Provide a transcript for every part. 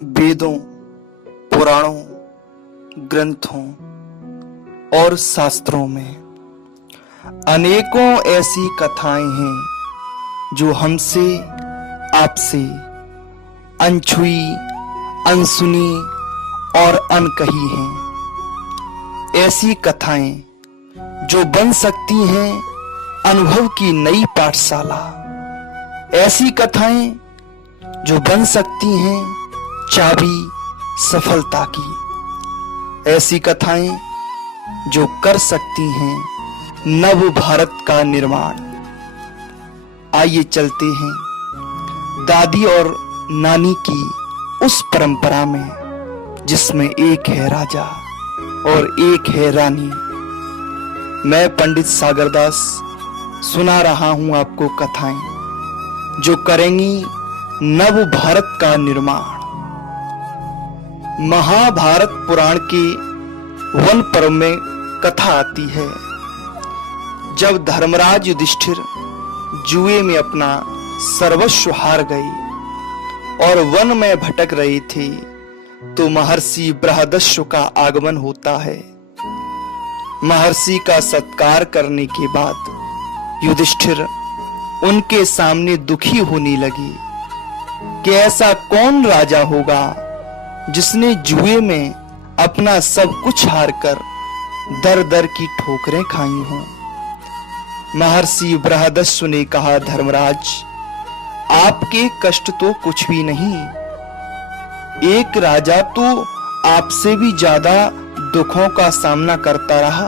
वेदों, पुराणों, ग्रंथों और शास्त्रों में अनेकों ऐसी कथाएं हैं जो हमसे, आपसे अनछुई, अनसुनी और अनकही हैं। ऐसी कथाएं जो बन सकती हैं अनुभव की नई पाठशाला। ऐसी कथाएं जो बन सकती हैं चाबी सफलता की। ऐसी कथाएं जो कर सकती हैं नव भारत का निर्माण। आइए चलते हैं दादी और नानी की उस परंपरा में जिसमें एक है राजा और एक है रानी। मैं पंडित सागरदास सुना रहा हूं आपको कथाएं जो करेंगी नव भारत का निर्माण। महाभारत पुराण के वन पर्व में कथा आती है जब धर्मराज युधिष्ठिर जुए में अपना सर्वस्व हार गए और वन में भटक रहे थे तो महर्षि बृहदस्व का आगमन होता है। महर्षि का सत्कार करने के बाद युधिष्ठिर उनके सामने दुखी होने लगे कि ऐसा कौन राजा होगा जिसने जुए में अपना सब कुछ हारकर दर दर की ठोकरें खाई हों। महर्षि बृहदस्व ने कहा, धर्मराज, आपके कष्ट तो कुछ भी नहीं। एक राजा तो आपसे भी ज्यादा दुखों का सामना करता रहा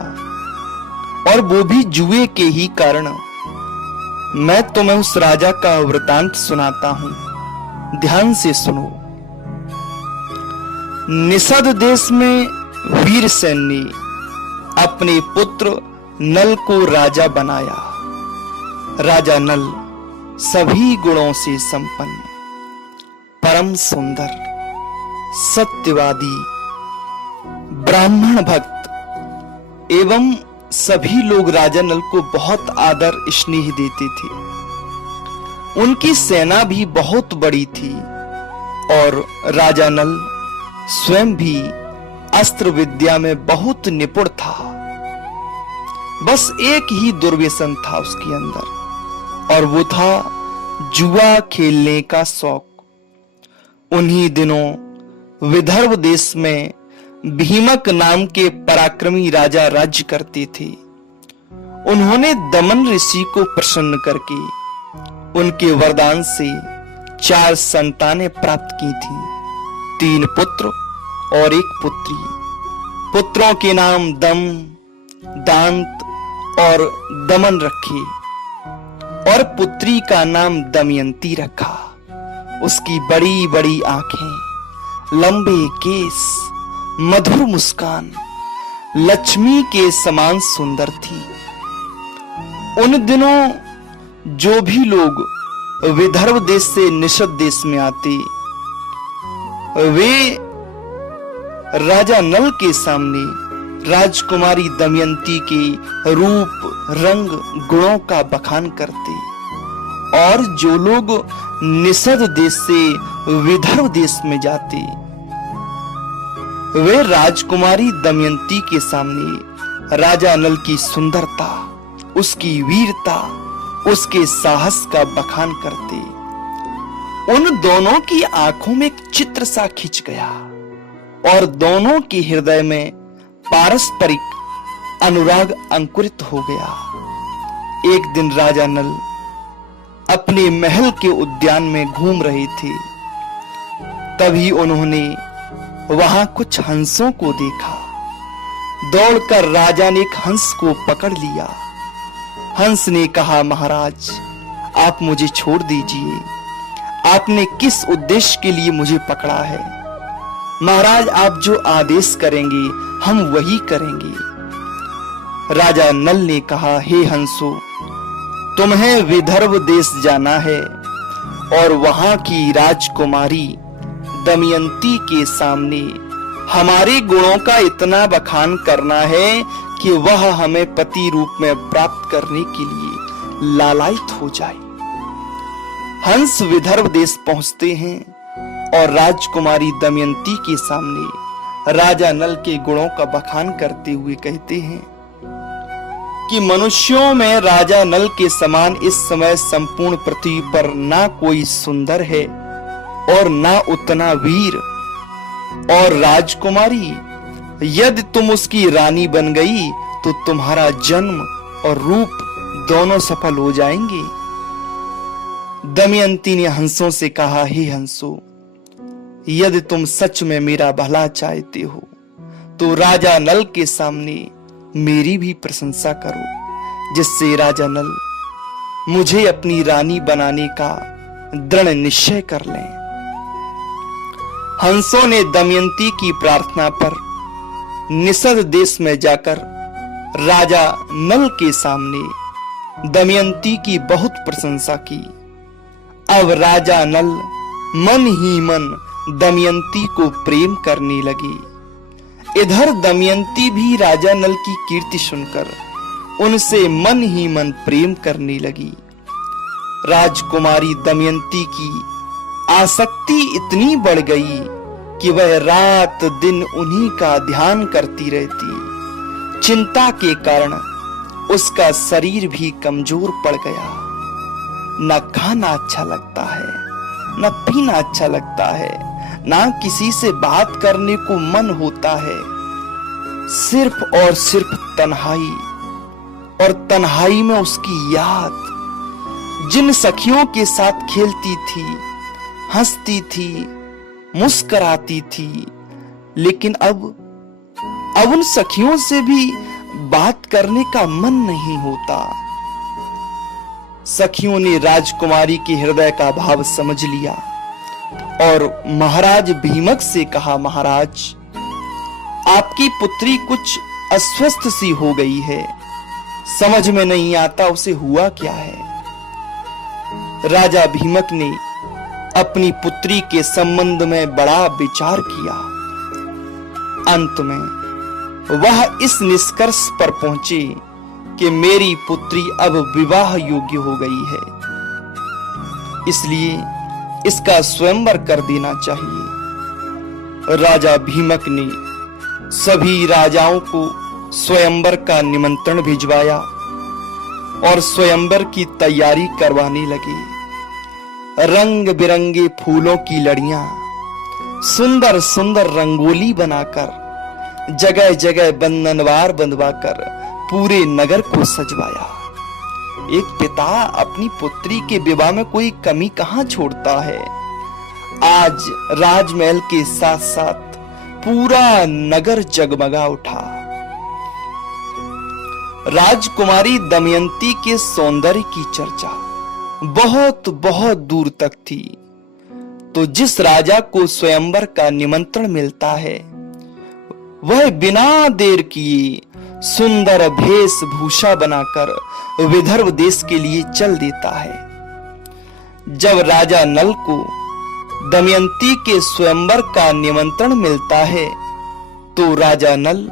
और वो भी जुए के ही कारण। मैं तुम्हें उस राजा का वृतांत सुनाता हूं, ध्यान से सुनो। निषद देश में वीरसेन ने अपने पुत्र नल को राजा बनाया। राजा नल सभी गुणों से संपन्न, परम सुंदर, सत्यवादी, ब्राह्मण भक्त एवं सभी लोग राजा नल को बहुत आदर स्नेह देते थे। उनकी सेना भी बहुत बड़ी थी और राजा नल स्वयं भी अस्त्र विद्या में बहुत निपुण था। बस एक ही दुर्व्यसन था उसके अंदर और वो था जुआ खेलने का शौक। उन्हीं दिनों विदर्भ देश में भीमक नाम के पराक्रमी राजा राज्य करते थे। उन्होंने दमन ऋषि को प्रसन्न करके उनके वरदान से 4 संतानें प्राप्त की थी, 3 पुत्र और 1 पुत्री। पुत्रों के नाम दम, दांत और दमन रखे और पुत्री का नाम दमयंती रखा। उसकी बड़ी बड़ी आंखें, लंबे केस, मधुर मुस्कान लक्ष्मी के समान सुंदर थी। उन दिनों जो भी लोग विदर्भ देश से निषद देश में आते वे राजा नल के सामने राजकुमारी दमयंती के रूप, रंग, गुणों का बखान करते और जो लोग निषद देश से विदर्भ देश में जाते वे राजकुमारी दमयंती के सामने राजा नल की सुंदरता, उसकी वीरता, उसके साहस का बखान करते। उन दोनों की आंखों में एक चित्र सा खिंच गया और दोनों के हृदय में पारस्परिक अनुराग अंकुरित हो गया। एक दिन राजा नल अपने महल के उद्यान में घूम रहे थे, तभी उन्होंने वहां कुछ हंसों को देखा। दौड़कर राजा ने एक हंस को पकड़ लिया। हंस ने कहा, महाराज, आप मुझे छोड़ दीजिए। आपने किस उद्देश्य के लिए मुझे पकड़ा है? महाराज, आप जो आदेश करेंगे हम वही करेंगे। राजा नल ने कहा, हे हंसो, तुम्हें विदर्भ देश जाना है और वहां की राजकुमारी दमयंती के सामने हमारे गुणों का इतना बखान करना है कि वह हमें पति रूप में प्राप्त करने के लिए लालायित हो जाए। हंस विदर्भ देश पहुंचते हैं और राजकुमारी दमयंती के सामने राजा नल के गुणों का बखान करते हुए कहते हैं कि मनुष्यों में राजा नल के समान इस समय संपूर्ण पृथ्वी पर ना कोई सुंदर है और ना उतना वीर। और राजकुमारी, यदि तुम उसकी रानी बन गई तो तुम्हारा जन्म और रूप दोनों सफल हो जाएंगे। दमयंती ने हंसों से कहा, हे हंसों, यदि तुम सच में मेरा भला चाहते हो तो राजा नल के सामने मेरी भी प्रशंसा करो, जिससे राजा नल मुझे अपनी रानी बनाने का दृढ़ निश्चय कर लें। हंसों ने दमयंती की प्रार्थना पर निषद देश में जाकर राजा नल के सामने दमयंती की बहुत प्रशंसा की। अब राजा नल मन ही मन दमयंती को प्रेम करने लगे। इधर दमयंती भी राजा नल की कीर्ति सुनकर उनसे मन ही मन प्रेम करने लगी। राजकुमारी दमयंती की आसक्ति इतनी बढ़ गई कि वह रात दिन उन्हीं का ध्यान करती रहती। चिंता के कारण उसका शरीर भी कमजोर पड़ गया। न खाना अच्छा लगता है, न पीना अच्छा लगता है, ना किसी से बात करने को मन होता है। सिर्फ और सिर्फ तन्हाई, और तन्हाई में उसकी याद। जिन सखियों के साथ खेलती थी, हंसती थी, मुस्कुराती थी, लेकिन अब उन सखियों से भी बात करने का मन नहीं होता। सखियों ने राजकुमारी के हृदय का भाव समझ लिया और महाराज भीमक से कहा, महाराज, आपकी पुत्री कुछ अस्वस्थ सी हो गई है, समझ में नहीं आता उसे हुआ क्या है। राजा भीमक ने अपनी पुत्री के संबंध में बड़ा विचार किया। अंत में वह इस निष्कर्ष पर पहुंचे कि मेरी पुत्री अब विवाह योग्य हो गई है, इसलिए इसका स्वयंवर कर देना चाहिए। राजा भीमक ने सभी राजाओं को स्वयंवर का निमंत्रण भिजवाया और स्वयंवर की तैयारी करवाने लगे। रंग बिरंगे फूलों की लड़ियां, सुंदर सुंदर रंगोली बनाकर, जगह जगह बंधनवार बंधवाकर पूरे नगर को सजवाया। एक पिता अपनी पुत्री के विवाह में कोई कमी कहां छोड़ता है। आज राजमहल के साथ साथ पूरा नगर जगमगा उठा। राजकुमारी दमयंती के सौंदर्य की चर्चा बहुत बहुत दूर तक थी। तो जिस राजा को स्वयंवर का निमंत्रण मिलता है, वह बिना देर किए सुंदर वेशभूषा बनाकर विदर्भ देश के लिए चल देता है। जब राजा नल को दमयंती के स्वयंवर का निमंत्रण मिलता है, तो राजा नल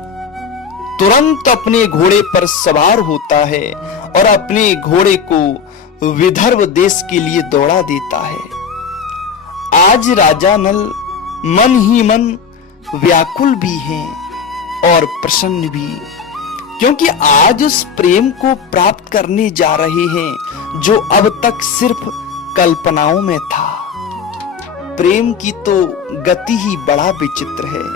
तुरंत अपने घोड़े पर सवार होता है और अपने घोड़े को विदर्भ देश के लिए दौड़ा देता है। आज राजा नल मन ही मन व्याकुल भी हैं और प्रसन्न भी, क्योंकि आज उस प्रेम को प्राप्त करने जा रहे हैं जो अब तक सिर्फ कल्पनाओं में था। प्रेम की तो गति ही बड़ा विचित्र है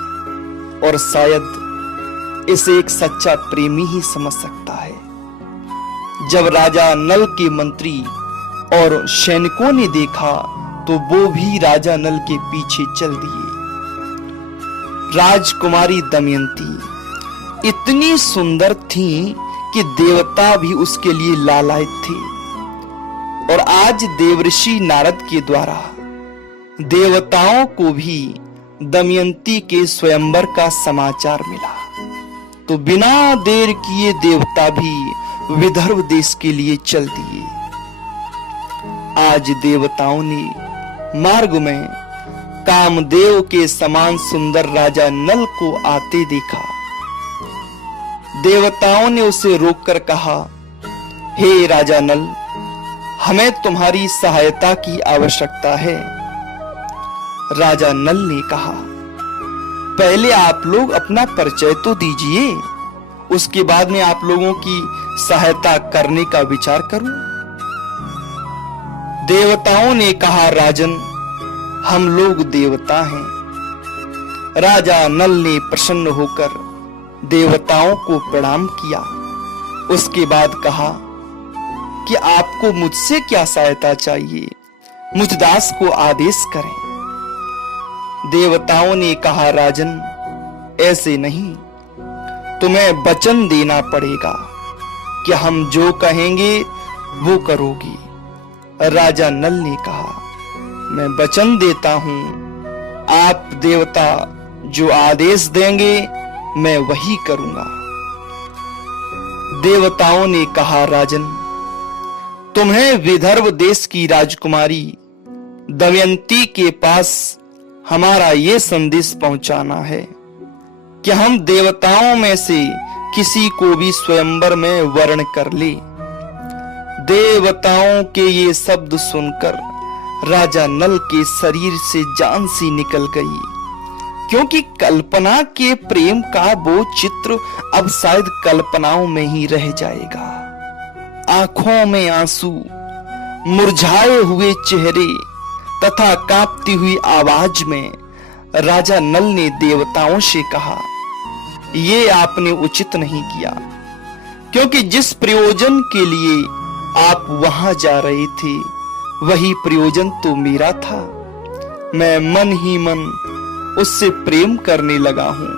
और शायद इसे एक सच्चा प्रेमी ही समझ सकता है। जब राजा नल के मंत्री और सैनिकों ने देखा तो वो भी राजा नल के पीछे चल दिए। राजकुमारी दमयंती इतनी सुंदर थी कि देवता भी उसके लिए लालायित थे। और आज देवऋषि नारद के द्वारा देवताओं को भी दमयंती के स्वयंवर का समाचार मिला, तो बिना देर किए देवता भी विदर्भ देश के लिए चल दिए। आज देवताओं ने मार्ग में कामदेव के समान सुंदर राजा नल को आते देखा। देवताओं ने उसे रोककर कहा, हे राजा नल, हमें तुम्हारी सहायता की आवश्यकता है। राजा नल ने कहा, पहले आप लोग अपना परिचय तो दीजिए, उसके बाद में आप लोगों की सहायता करने का विचार करूं। देवताओं ने कहा, राजन, हम लोग देवता हैं। राजा नल ने प्रसन्न होकर देवताओं को प्रणाम किया। उसके बाद कहा कि आपको मुझसे क्या सहायता चाहिए, मुझ दास को आदेश करें। देवताओं ने कहा, राजन, ऐसे नहीं, तुम्हें वचन देना पड़ेगा कि हम जो कहेंगे वो करोगी। राजा नल ने कहा, मैं वचन देता हूं, आप देवता जो आदेश देंगे मैं वही करूंगा। देवताओं ने कहा, राजन, तुम्हें विदर्भ देश की राजकुमारी दमयंती के पास हमारा ये संदेश पहुंचाना है कि हम देवताओं में से किसी को भी स्वयंवर में वर्ण कर ले। देवताओं के ये शब्द सुनकर राजा नल के शरीर से जान सी निकल गई, क्योंकि कल्पना के प्रेम का वो चित्र अब शायद कल्पनाओं में ही रह जाएगा। आंखों में आंसू, मुरझाए हुए चेहरे तथा कांपती हुई आवाज में राजा नल ने देवताओं से कहा, ये आपने उचित नहीं किया, क्योंकि जिस प्रयोजन के लिए आप वहां जा रहे थे वही प्रयोजन तो मेरा था। मैं मन ही मन उससे प्रेम करने लगा हूं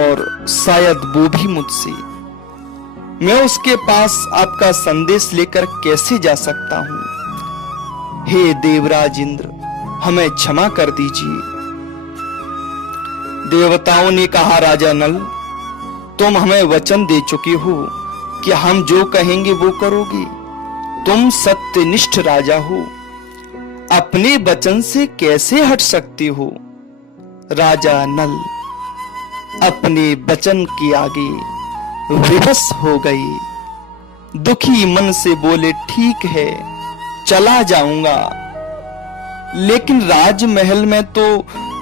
और शायद वो भी मुझसे। मैं उसके पास आपका संदेश लेकर कैसे जा सकता हूं? हे देवराज इंद्र, हमें क्षमा कर दीजिए। देवताओं ने कहा, राजा नल, तुम हमें वचन दे चुके हो कि हम जो कहेंगे वो करोगे। तुम सत्यनिष्ठ राजा हो, अपने वचन से कैसे हट सकते हो? राजा नल अपने वचन के आगे विवश हो गए। दुखी मन से बोले, ठीक है, चला जाऊंगा, लेकिन राजमहल में तो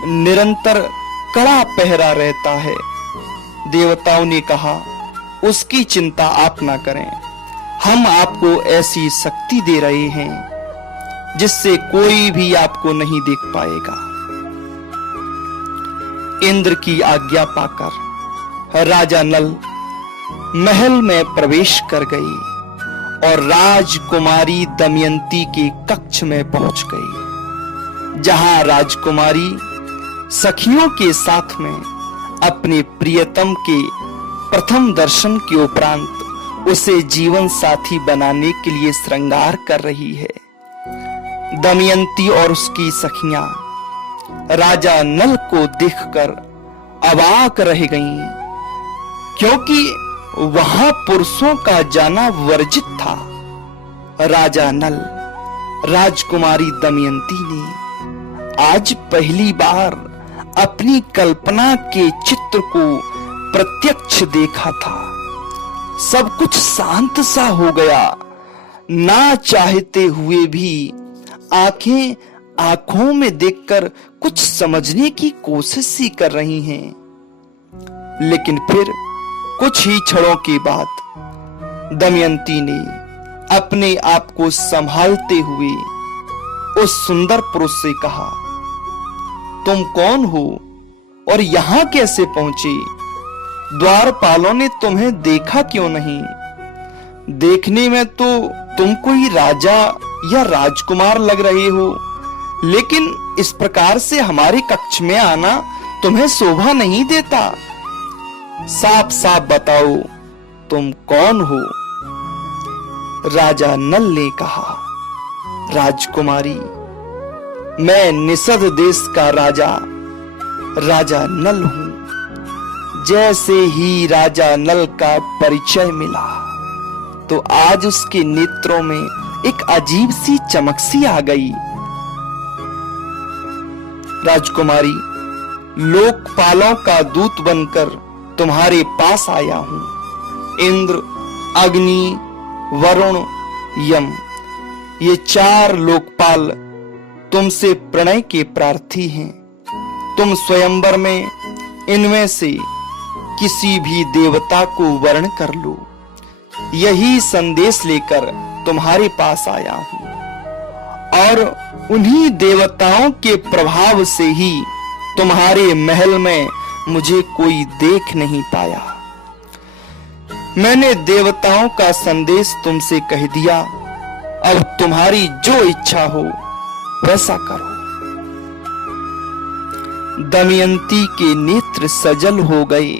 निरंतर कड़ा पहरा रहता है। देवताओं ने कहा, उसकी चिंता आप ना करें, हम आपको ऐसी शक्ति दे रहे हैं जिससे कोई भी आपको नहीं देख पाएगा। इंद्र की आज्ञा पाकर राजा नल महल में प्रवेश कर गई और राजकुमारी दमयंती के कक्ष में पहुंच गई, जहां राजकुमारी सखियों के साथ में अपने प्रियतम के प्रथम दर्शन के उपरांत उसे जीवन साथी बनाने के लिए श्रृंगार कर रही है। दमयंती और उसकी सखियां राजा नल को देखकर अवाक रह गईं, क्योंकि वहां पुरुषों का जाना वर्जित था। राजा नल राजकुमारी दमयंती ने आज पहली बार अपनी कल्पना के चित्र को प्रत्यक्ष देखा था। सब कुछ शांत सा हो गया। ना चाहते हुए भी आंखें आंखों में देखकर कुछ समझने की कोशिश ही कर रही हैं। लेकिन फिर कुछ ही क्षणों के बाद दमयंती ने अपने आप को संभालते हुए उस सुंदर पुरुष से कहा, तुम कौन हो और यहां कैसे पहुंचे? द्वारपालों ने तुम्हें देखा क्यों नहीं? देखने में तो तुम कोई राजा या राजकुमार लग रहे हो, लेकिन इस प्रकार से हमारे कक्ष में आना तुम्हें शोभा नहीं देता। साफ साफ बताओ, तुम कौन हो? राजा नल ने कहा, राजकुमारी, मैं निषद देश का राजा नल हूं। जैसे ही राजा नल का परिचय मिला तो आज उसके नेत्रों में एक अजीब सी चमक सी आ गई। राजकुमारी, लोकपालों का दूत बनकर तुम्हारे पास आया हूं। इंद्र, अग्नि, वरुण, यम, ये चार लोकपाल तुमसे प्रणय के प्रार्थी हैं। तुम स्वयंवर में इनमें से किसी भी देवता को वर्ण कर लो, यही संदेश लेकर तुम्हारे पास आया हूं। और उन्हीं देवताओं के प्रभाव से ही तुम्हारे महल में मुझे कोई देख नहीं पाया। मैंने देवताओं का संदेश तुमसे कह दिया, अब तुम्हारी जो इच्छा हो वैसा करो। दमयंती के नेत्र सजल हो गए,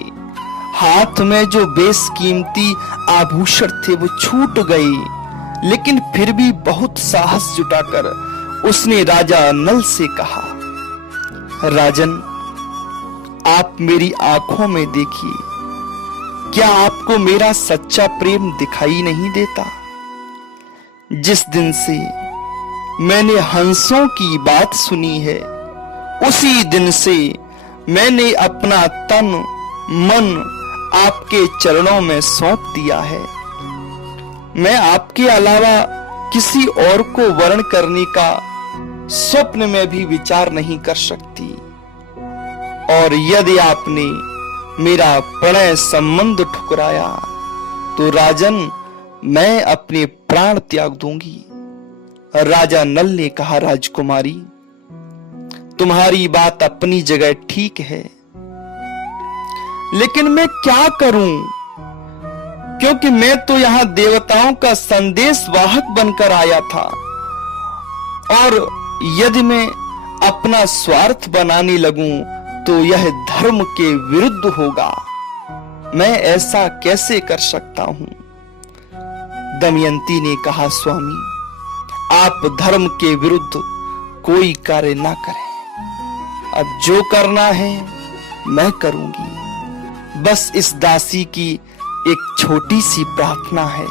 हाथ में जो बेशकीमती आभूषण थे वो छूट गए, लेकिन फिर भी बहुत साहस जुटाकर उसने राजा नल से कहा, राजन, आप मेरी आंखों में देखिए, क्या आपको मेरा सच्चा प्रेम दिखाई नहीं देता? जिस दिन से मैंने हंसों की बात सुनी है, उसी दिन से मैंने अपना तन मन आपके चरणों में सौंप दिया है। मैं आपके अलावा किसी और को वर्ण करने का स्वप्न में भी विचार नहीं कर सकती। और यदि आपने मेरा प्रणय संबंध ठुकराया तो राजन, मैं अपने प्राण त्याग दूंगी। राजा नल ने कहा, राजकुमारी, तुम्हारी बात अपनी जगह ठीक है, लेकिन मैं क्या करूं? क्योंकि मैं तो यहां देवताओं का संदेश वाहक बनकर आया था, और यदि मैं अपना स्वार्थ बनाने लगूं तो यह धर्म के विरुद्ध होगा। मैं ऐसा कैसे कर सकता हूं? दमयंती ने कहा, स्वामी, आप धर्म के विरुद्ध कोई कार्य ना करें। अब जो करना है मैं करूंगी। बस इस दासी की एक छोटी सी प्रार्थना है,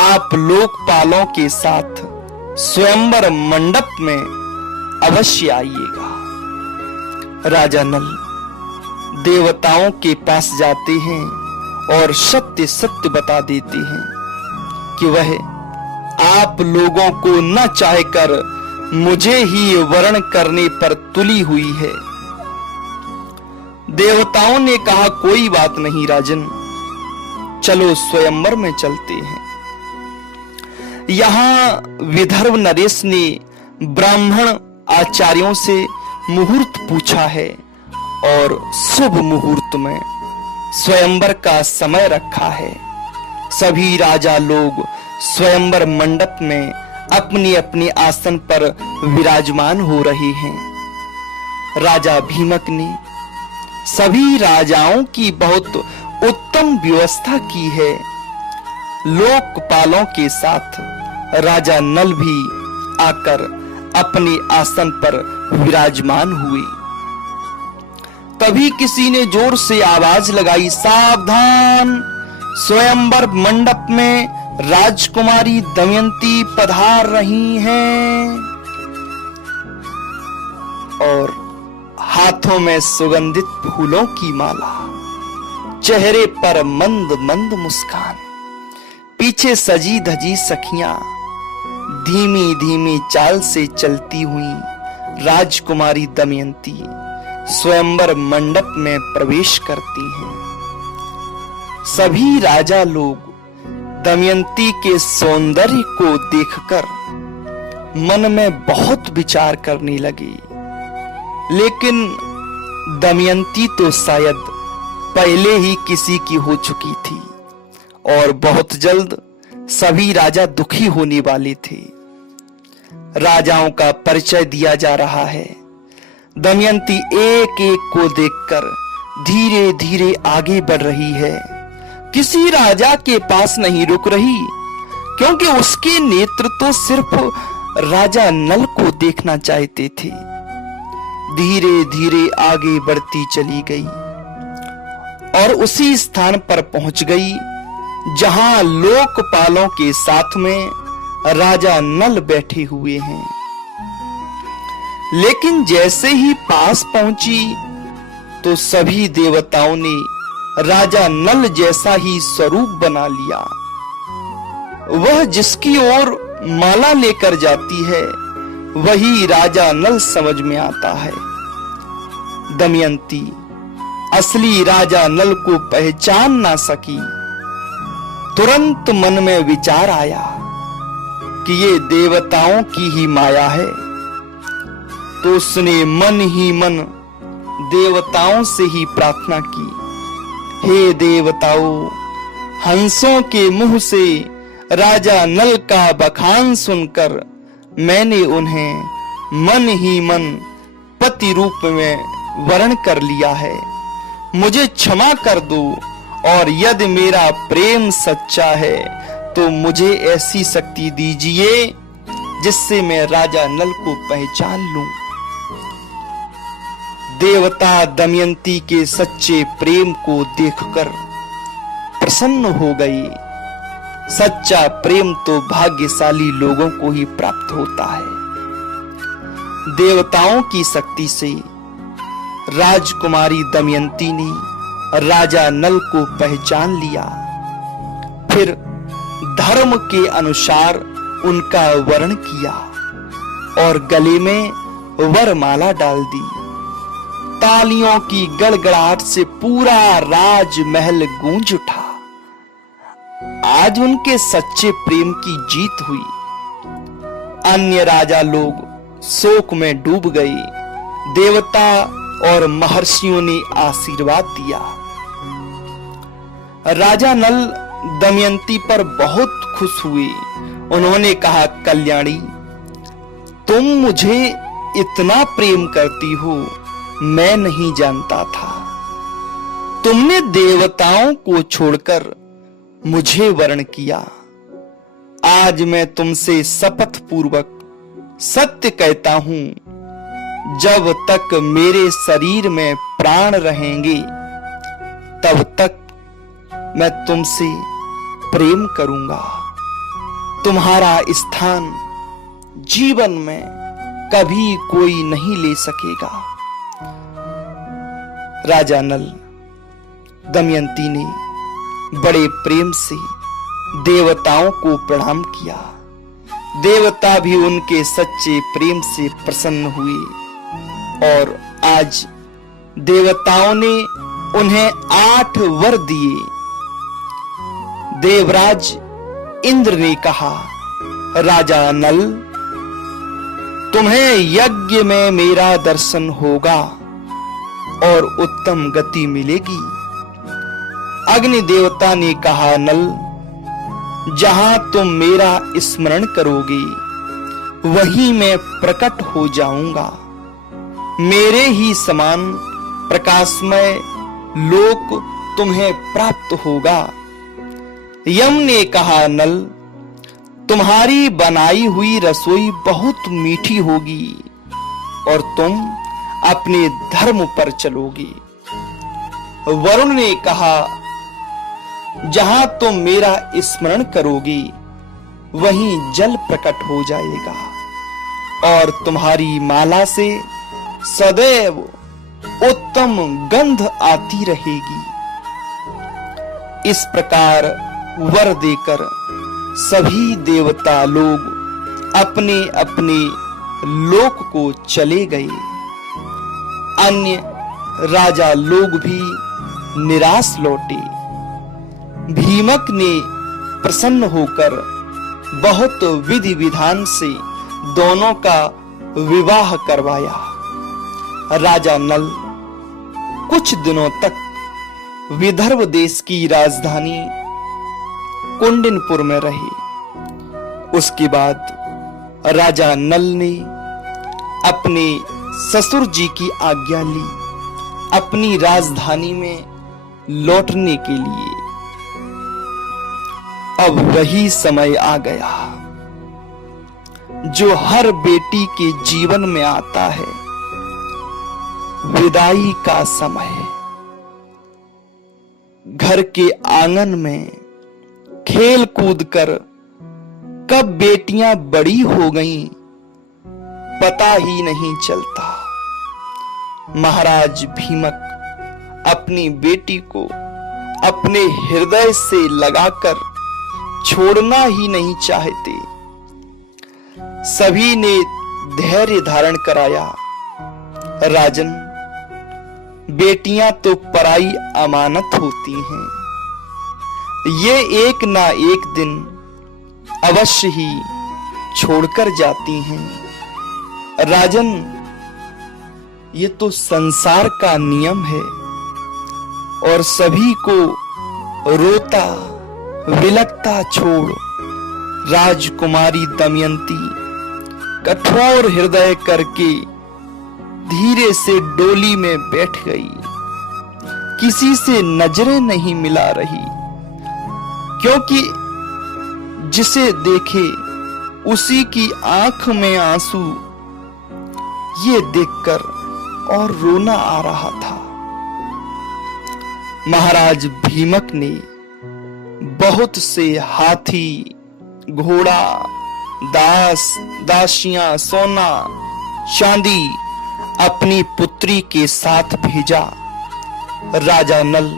आप लोकपालों के साथ स्वयंवर मंडप में अवश्य आइएगा। राजा नल देवताओं के पास जाते हैं और सत्य सत्य बता देते हैं कि वह आप लोगों को न चाहकर मुझे ही वर्ण करने पर तुली हुई है। देवताओं ने कहा, कोई बात नहीं राजन, चलो स्वयंवर में चलते हैं। यहां विदर्भ नरेश ने ब्राह्मण आचार्यों से मुहूर्त पूछा है और शुभ मुहूर्त में स्वयंवर का समय रखा है। सभी राजा लोग स्वयंवर मंडप में अपनी अपनी आसन पर विराजमान हो रहे हैं। राजा भीमक ने सभी राजाओं की बहुत उत्तम व्यवस्था की है। लोकपालों के साथ राजा नल भी आकर अपने आसन पर विराजमान हुए। तभी किसी ने जोर से आवाज लगाई, सावधान, स्वयंवर मंडप में राजकुमारी दमयंती पधार रही हैं। और हाथों में सुगंधित फूलों की माला, चेहरे पर मंद मंद मुस्कान, पीछे सजी धजी सखियां धीमी धीमी चाल से चलती हुई राजकुमारी दमयंती स्वयंवर मंडप में प्रवेश करती हैं। सभी राजा लोग दमयंती के सौंदर्य को देखकर मन में बहुत विचार करने लगे, लेकिन दमयंती तो शायद पहले ही किसी की हो चुकी थी और बहुत जल्द सभी राजा दुखी होने वाले थे। राजाओं का परिचय दिया जा रहा है। दमयंती एक एक को देखकर धीरे धीरे आगे बढ़ रही है, किसी राजा के पास नहीं रुक रही, क्योंकि उसके नेत्र तो सिर्फ राजा नल को देखना चाहते थे। धीरे धीरे आगे बढ़ती चली गई और उसी स्थान पर पहुंच गई जहां लोकपालों के साथ में राजा नल बैठे हुए हैं। लेकिन जैसे ही पास पहुंची तो सभी देवताओं ने राजा नल जैसा ही स्वरूप बना लिया। वह जिसकी ओर माला लेकर जाती है वही राजा नल समझ में आता है। दमयंती असली राजा नल को पहचान ना सकी। तुरंत मन में विचार आया कि ये देवताओं की ही माया है, तो उसने मन ही मन देवताओं से ही प्रार्थना की, हे देवताओं, हंसों के मुंह से राजा नल का बखान सुनकर मैंने उन्हें मन ही मन पति रूप में वर्ण कर लिया है। मुझे क्षमा कर दो, और यदि मेरा प्रेम सच्चा है तो मुझे ऐसी शक्ति दीजिए जिससे मैं राजा नल को पहचान लूं। देवता दमयंती के सच्चे प्रेम को देखकर प्रसन्न हो गई। सच्चा प्रेम तो भाग्यशाली लोगों को ही प्राप्त होता है। देवताओं की शक्ति से राजकुमारी दमयंती ने राजा नल को पहचान लिया। फिर धर्म के अनुसार उनका वर्ण किया और गले में वरमाला डाल दी। तालियों की गड़गड़ाहट से पूरा राजमहल गूंज उठा। आज उनके सच्चे प्रेम की जीत हुई। अन्य राजा लोग शोक में डूब गए। देवता और महर्षियों ने आशीर्वाद दिया। राजा नल दमयंती पर बहुत खुश हुए। उन्होंने कहा, कल्याणी, तुम मुझे इतना प्रेम करती हो, मैं नहीं जानता था। तुमने देवताओं को छोड़कर मुझे वर्ण किया। आज मैं तुमसे शपथ पूर्वक सत्य कहता हूं, जब तक मेरे शरीर में प्राण रहेंगे तब तक मैं तुमसे प्रेम करूंगा। तुम्हारा स्थान जीवन में कभी कोई नहीं ले सकेगा। राजा नल दमयंती ने बड़े प्रेम से देवताओं को प्रणाम किया। देवता भी उनके सच्चे प्रेम से प्रसन्न हुए और आज देवताओं ने उन्हें 8 वर दिए। देवराज इंद्र ने कहा, राजा नल, तुम्हें यज्ञ में मेरा दर्शन होगा और उत्तम गति मिलेगी। अग्नि देवता ने कहा, नल, जहां तुम मेरा स्मरण करोगे वहीं मैं प्रकट हो जाऊंगा। मेरे ही समान प्रकाशमय लोक तुम्हें प्राप्त होगा। यम ने कहा, नल, तुम्हारी बनाई हुई रसोई बहुत मीठी होगी और तुम अपने धर्म पर चलोगी। वरुण ने कहा, जहां तुम मेरा स्मरण करोगी वहीं जल प्रकट हो जाएगा और तुम्हारी माला से सदैव उत्तम गंध आती रहेगी। इस प्रकार वर देकर सभी देवता लोग अपने अपने लोक को चले गए। अन्य राजा लोग भी निराश लौटे। भीमक ने प्रसन्न होकर बहुत विधि विधान से दोनों का विवाह करवाया। राजा नल कुछ दिनों तक विदर्भ देश की राजधानी कुंडिनपुर में रहे। उसके बाद राजा नल ने अपने ससुर जी की आज्ञा ली अपनी राजधानी में लौटने के लिए। अब वही समय आ गया जो हर बेटी के जीवन में आता है, विदाई का समय। घर के आंगन में खेल कूद कर कब बेटियां बड़ी हो गईं पता ही नहीं चलता। महाराज भीमक अपनी बेटी को अपने हृदय से लगाकर छोड़ना ही नहीं चाहते। सभी ने धैर्य धारण कराया। राजन, बेटियां तो पराई अमानत होती हैं, ये एक ना एक दिन अवश्य ही छोड़कर जाती हैं। राजन, ये तो संसार का नियम है और सभी को रोता विलकता छोड़ राजकुमारी दमयंती कठोर हृदय करके धीरे से डोली में बैठ गई। किसी से नजरें नहीं मिला रही, क्योंकि जिसे देखे उसी की आंख में आंसू ये देखकर और रोना आ रहा था। महाराज भीमक ने बहुत से हाथी, घोड़ा, दास, दासियां, सोना, चांदी अपनी पुत्री के साथ भेजा। राजा नल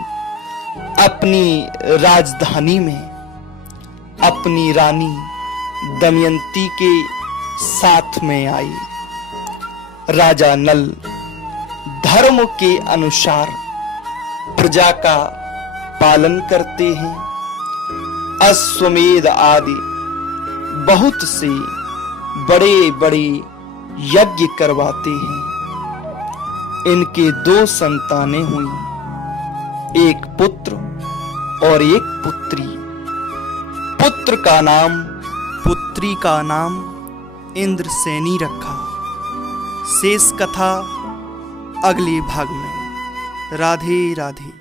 अपनी राजधानी में अपनी रानी दमयंती के साथ में आई। राजा नल धर्म के अनुसार प्रजा का पालन करते हैं। अश्वमेध आदि बहुत से बड़े बड़े यज्ञ करवाते हैं। इनके 2 संतानें हुई, एक पुत्र और एक पुत्री। पुत्र का नाम, पुत्री का नाम इंद्रसेनी रखा। शेष कथा अगले भाग में। राधे राधे।